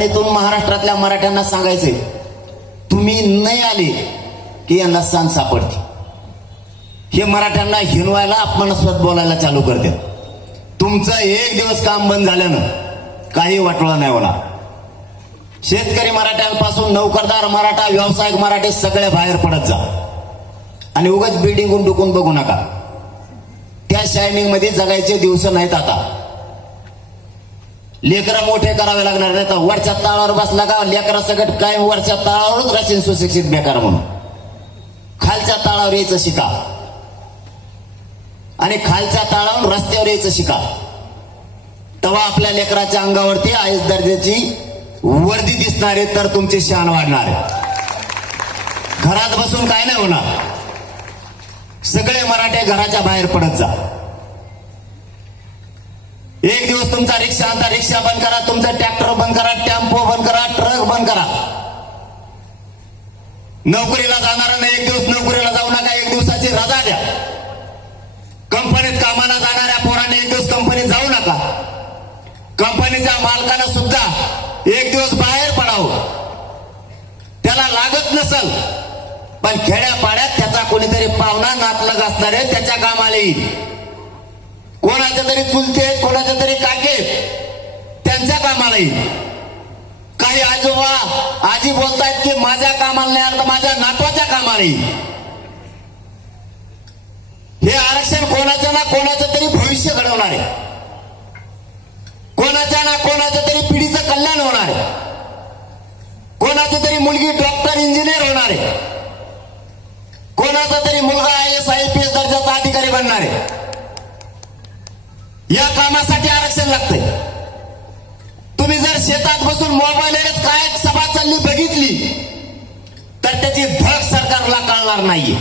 साताऱ्याच्या महाराष्ट्रातल्या मराठ्यांना सांगायचंय तुम्ही नाही आले की यांना सांग सापडते हे मराठ्यांना हिनवायला अपमानास्पद बोलायला चालू करते तुमचं एक दिवस काम बंद झाल्यानं काही वाटलं नाही होणार. शेतकरी मराठ्यांपासून नोकरदार मराठा व्यावसायिक मराठे सगळे बाहेर पडत जा. आणि उगाच बिल्डिंगून डुकून बघू नका. त्या शायनिंगमध्ये जगायचे दिवस नाहीत आता. लेकरं मोठे करावे लागणार नाही तर वरच्या ताळावर बसला का? लेकरा सगळं काय वरच्या ताळावरच राशीन सुशिक्षित बेकार म्हणून. खालच्या ताळावर यायचं शिका. आणि खालच्या ताळावरून रस्त्यावर यायचं शिका. तेव्हा आपल्या लेकराच्या अंगावरती आईस दर्जाची वर्दी दिसणार आहे तर तुमचे शान वाढणार आहे. घरात बसून काय नाही होणार. सगळे मराठे घराच्या बाहेर पडत जा. एक दिवस तुमचा रिक्षा आता रिक्षा बंद करा तुमचा ट्रॅक्टर बंद करा टेम्पो बंद करा ट्रक बंद करा. नोकरीला जाणाऱ्यांना एक दिवस नोकरीला जाऊ नका एक दिवसाची रजा द्या. कंपनीत कामाला जाणाऱ्या पोरांनी एक दिवस कंपनीत जाऊ नका. कंपनीच्या मालकानं सुद्धा एक दिवस बाहेर पडावं. त्याला लागत नसल पण खेड्यापाड्यात त्याचा कोणीतरी पाहुणा नातलग असणार आहे त्याच्या कामाला येईल. कोणाच्या तरी चुलते कोणाच्या तरी काके त्यांच्या कामाला येईल काही आजोबा आजी बोलतायत की माझ्या कामाला नाही आता माझ्या नातवाच्या कामाला येईल हे आरक्षण कोणाचं ना कोणाचं तरी भविष्य घडवणार आहे. कोणाच्या ना कोणाच्या तरी पिढीचं कल्याण होणार आहे. कोणाची तरी मुलगी डॉक्टर इंजिनियर होणार आहे. कोणाचा तरी मुलगा I S I P S दर्जाचा अधिकारी बनणार आहे. या कामासाठी आरक्षण लागतंय. तुम्ही जर शेतात बसून मोबाईलवरच काय सभा चालली बघितली तर त्याची धडक सरकारला कळणार नाहीये.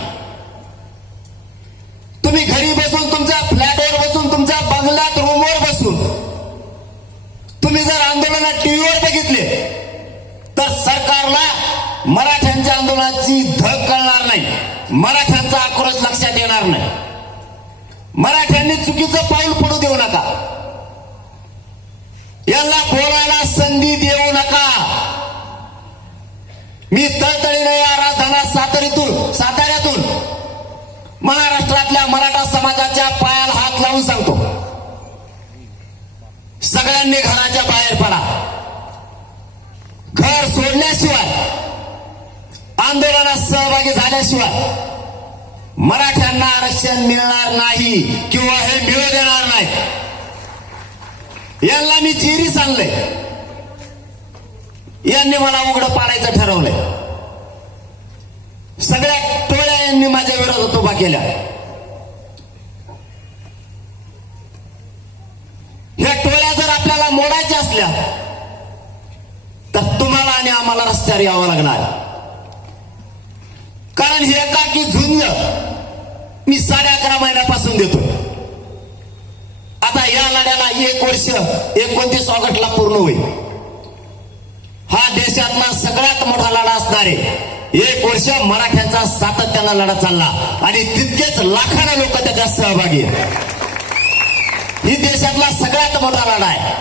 तुम्ही घरी बसून तुमच्या फ्लॅटवर बसून तुमच्या बंगल्यात रूमवर बसून तुम्ही जर आंदोलनात टीव्हीवर बघितले तर सरकारला मराठ्यांच्या आंदोलनाची धग कळणार नाही. मराठ्यांचा आक्रोश लक्षात येणार नाही. मराठ्यांनी चुकीचं पाऊल देऊ नका. यांना बोलायला संधी देऊ नका. मी तळतळीने या राजधाना सातारीतून साताऱ्यातून महाराष्ट्रातल्या मराठा समाजाच्या पायाला हात लावून सांगतो. सगळ्यांनी घराच्या बाहेर पडा. घर सोडल्याशिवाय आंदोलनात सहभागी झाल्याशिवाय मराठ्यांना आरक्षण मिळणार नाही किंवा हे मिळू देणार नाही. यांना मी जिरी सांगले यांनी मला उघडं पाडायचं ठरवलंय. सगळ्या टोळ्या यांनी माझ्या विरोधात उभा केल्या. ह्या टोळ्या जर आपल्याला मोडायच्या असल्या तर तुम्हाला आणि आम्हाला रस्त्यावर यावं लागणार. कारण हे एकाकी झुंज मी साडे अकरा महिन्यापासून देतो आता या लढ्याला एक वर्ष एकोणतीस ऑगस्टला पूर्ण होईल. हा देशातला सगळ्यात मोठा लढा असणार आहे. एक वर्ष मराठ्यांचा सातत्यानं लढा चालला. आणि तितकेच लाखाने लोक त्याच्यात सहभागी आहेत. ही देशातला सगळ्यात मोठा लढा आहे.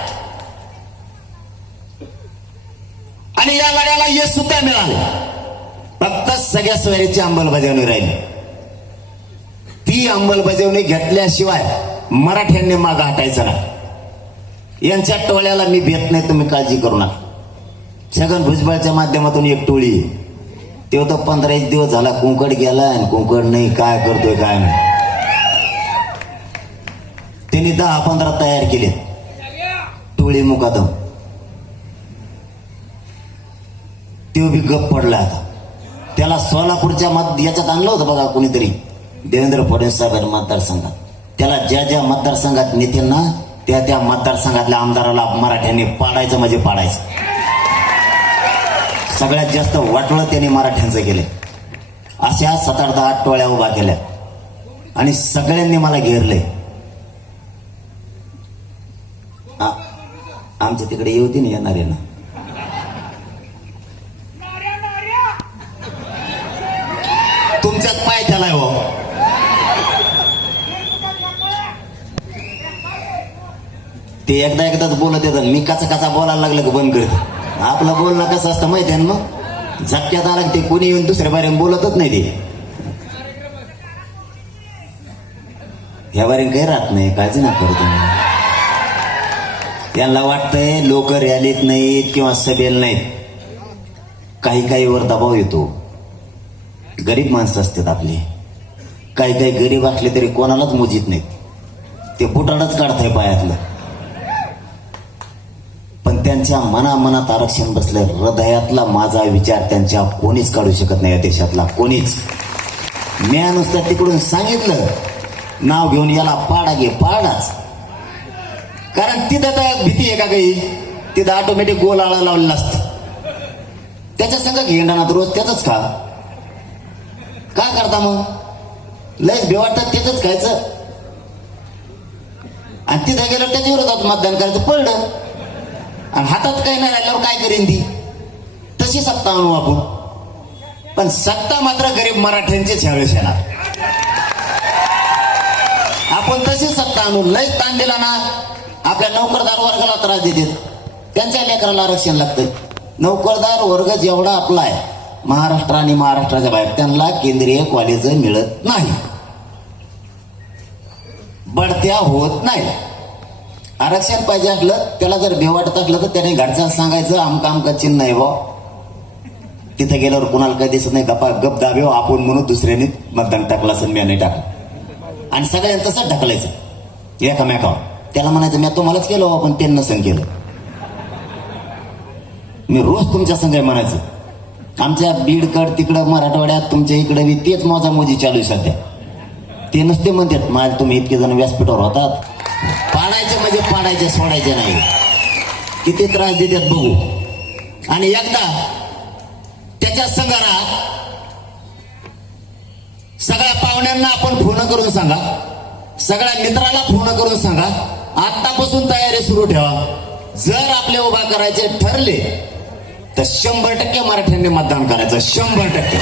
आणि या लढ्याला यश सुद्धा मिळालं फक्त सगळ्या सोयरीची अंमलबजावणी राहिली. ती अंमलबजावणी घेतल्याशिवाय मराठ्यांनी मागं हटायचं नाही. यांच्या टोळ्याला मी भेट नाही तुम्ही काळजी करू नका. छगन भुजबळच्या माध्यमातून एक टोळी. तो तर पंधरा एक दिवस झाला कुंकड गेला आणि कुंकड नाही काय करतोय काय नाही. त्यांनी दहा पंधरा तयार केले. टोळी मुकादम. तो बी गप पडला आता. त्याला सोलापूरच्या मत याच्यात आणलं होतं बघा कोणीतरी. देवेंद्र फडणवीस साहेबांनी मतदारसंघात. त्याला ज्या ज्या मतदारसंघात नेत्यांना त्या त्या मतदारसंघातल्या आमदाराला मराठ्यांनी पाडायचं म्हणजे पाडायचं. सगळ्यात जास्त वाटोळं त्यांनी मराठ्यांचं केले अशा सात आठ दहा टोळ्या उभा केल्या. आणि सगळ्यांनी मला घेरले आमच्या तिकडे येऊ ना येणार आहे ना तुमच्याच पाय त्याला हो ते एकदा एकदाच बोलत येतात. मी काचा काचा बोलायला लागलं का बंद करत आपलं बोलणं कसं असतं माहिती आहे ना मग? झटक्यात आला ते कोणी येऊन दुसऱ्या बारे बोलतच नाही ते. ह्या बारे काही राहत नाही. काळजी ना करू तुम्ही. त्यांना वाटतंय लोक रॅलीत नाहीत किंवा सभेल नाहीत. काही काही वर दबाव येतो. गरीब माणसं असतात आपली. काही काही गरीब असले तरी कोणालाच मोजित नाहीत. ते बुटाडच काढताय पायातलं. त्यांच्या मनामनात आरक्षण बसलं हृदयातला माझा विचार त्यांच्या कोणीच काढू शकत नाही या देशातला कोणीच. म्या नुसतं तिकडून सांगितलं नाव घेऊन याला पाडा घे पाडाच. कारण तिथं तर भीती आहे का काही? तिथं ऑटोमॅटिक गोल आळा लावलेला असतं. त्याच्या संग घेणार रोज त्याच खा. का करता मग? लयच बेवाटतात त्याच खायचं. आणि तिथं गेलं त्याच्या विरोधात मतदान करायचं पडलं आणि हातात काही नाही राहिल्यावर काय करेन ती? तशी सत्ता आणू आपण पण सत्ता मात्र गरीब मराठ्यांचीच ह्यावेळेस येणार. आपण तशी सत्ता आणू लयच ताण दिला ना. आपल्या नोकरदार वर्गाला त्रास देतील. त्यांच्या लेकराला आरक्षण लागतं नोकरदार वर्ग जेवढा आपला आहे महाराष्ट्र आणि महाराष्ट्राच्या बाहेर त्यांना केंद्रीय कॉलेज मिळत नाही. बढत्या होत नाही. आरक्षण पाहिजे असलं त्याला जर बेवाटत असलं तर त्याने घरच्या सांगायचं आमका आमका चिन्ह आहे बा तिथं गेल्यावर कुणाला काही दिसत नाही गप्पा गप दाबे हो, आपण म्हणून दुसऱ्याने मतदान टाकलं असं मी नाही टाकलं. आणि सगळ्यांना तसंच ढकलायचं. एकामेकावर. त्याला म्हणायचं मी तुम्हालाच केलं हो, पण त्यांना संग केलं. मी रोज तुमच्या संघ म्हणायचं आमच्या बीडकड तिकडं मराठवाड्यात तुमच्या इकडे बी तेच मोजामोजी चालू आहे सध्या. ते नुसते म्हणतात माझे तुम्ही इतके जण व्यासपीठावर होतात. पाडायचे पाडायचे सोडायचे नाही. किती त्रास देतात बघू. आणि एकदा त्याच्या संघाला सगळ्या पाहुण्यांना आपण फोन करून सांगा. सगळ्या मित्राला फोन करून सांगा. आतापासून तयारी सुरू ठेवा. जर आपले उभा करायचे ठरले तर शंभर टक्के मराठ्यांनी मतदान करायचं. शंभर टक्के.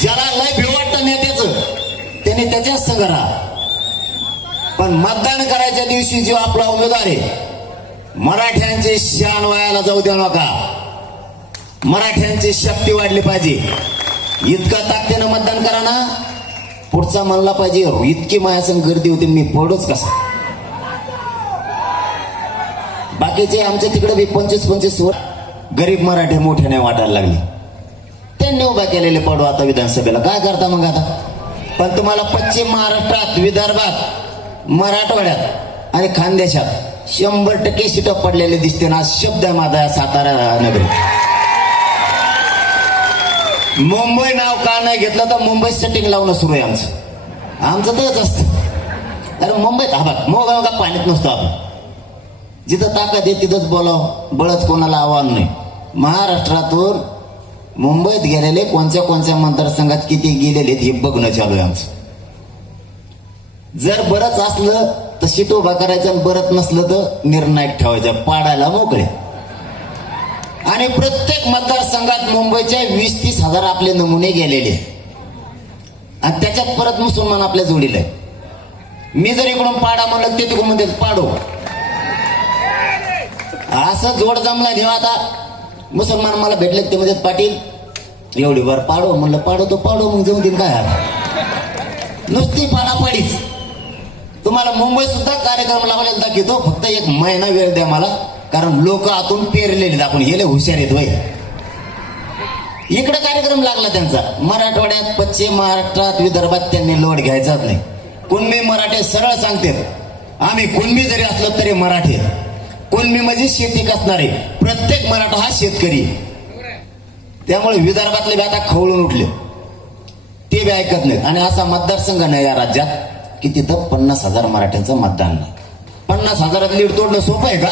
ज्याला लय भिवाटतं नेत्याचं त्याने त्याच्याच संघ राहा पण मतदान करायच्या दिवशी जो आपला उमेदवार आहे मराठ्यांचे शान वायाला जाऊ द्या नका. मराठ्यांची शक्ती वाढली पाहिजे. इतकं ताकदीनं मतदान करा ना. पुढचा म्हणला पाहिजे इतकी मायासंग गर्दी होती मी पडूच कसा. बाकीचे आमच्या तिकडे बी पंचवीस पंचवीस वर गरीब मराठे मोठ्याने वाटायला लागले. त्यांनी उभा केलेले पडू आता विधानसभेला. काय करता मग आता? पण तुम्हाला पश्चिम महाराष्ट्रात विदर्भात मराठवाड्यात आणि खानदेशात शंभर टक्के सीटं पडलेले दिसते ना शब्द आहे माझा या सातारा नगरी मुंबई नाव का नाही घेतलं तर मुंबई सेटिंग लावणं सुरू आहे आमचं. आमचं तेच असतं. अरे मुंबईत हा बघ मोगाव का पाण्यात नसतो आपण. जिथं ताकद आहे तिथंच बोलाव बळच कोणाला आव्हान नाही. महाराष्ट्रातून मुंबईत गेलेले कोणत्या कोणत्या मतदारसंघात किती गेलेले हे बघणं चालू आहे आमचं. जर बरंच असलं तर सीट करायचा बरत नसलं तर निर्णायक ठेवायचा. पाडायला मोकळे. आणि प्रत्येक मतदारसंघात मुंबईच्या वीस तीस हजार आपले नमुने गेलेले. आणि त्याच्यात परत मुसलमान आपल्या जोडीला आहे मी जर इकडून पाडा म्हणलं ते तिकडून म्हणते पाडो. असं जोड जमला घेऊ हो आता. मुसलमान मला भेटले ते म्हणजे पाटील एवढी वर पाडो. म्हणलं पाडो तो पाडो मग जाऊन देईन काय आता? नुसती पाडापाडीच. तुम्हाला मुंबई सुद्धा कार्यक्रम लावलेला दाखवतो. फक्त एक महिना वेळ द्या मला कारण लोक आतून पेरलेले आपण गेले हुशार आहेत वय इकडे कार्यक्रम लागला त्यांचा. मराठवाड्यात पश्चिम महाराष्ट्रात विदर्भात त्यांनी लोड घ्यायचाच नाही. कुणबी मराठे सरळ सांगते आम्ही कुणबी जरी असलो तरी मराठी. कुणबी म्हणजे शेती कसणारे? प्रत्येक मराठा हा शेतकरी. त्यामुळे विदर्भातले बी आता खवळून उठले. ते बी ऐकत नाहीत. आणि असा मतदारसंघ नाही या राज्यात. की तिथं पन्नास हजार मराठ्यांचं मतदान. नाही पन्नास हजारात लीड तोडणं सोपं आहे का?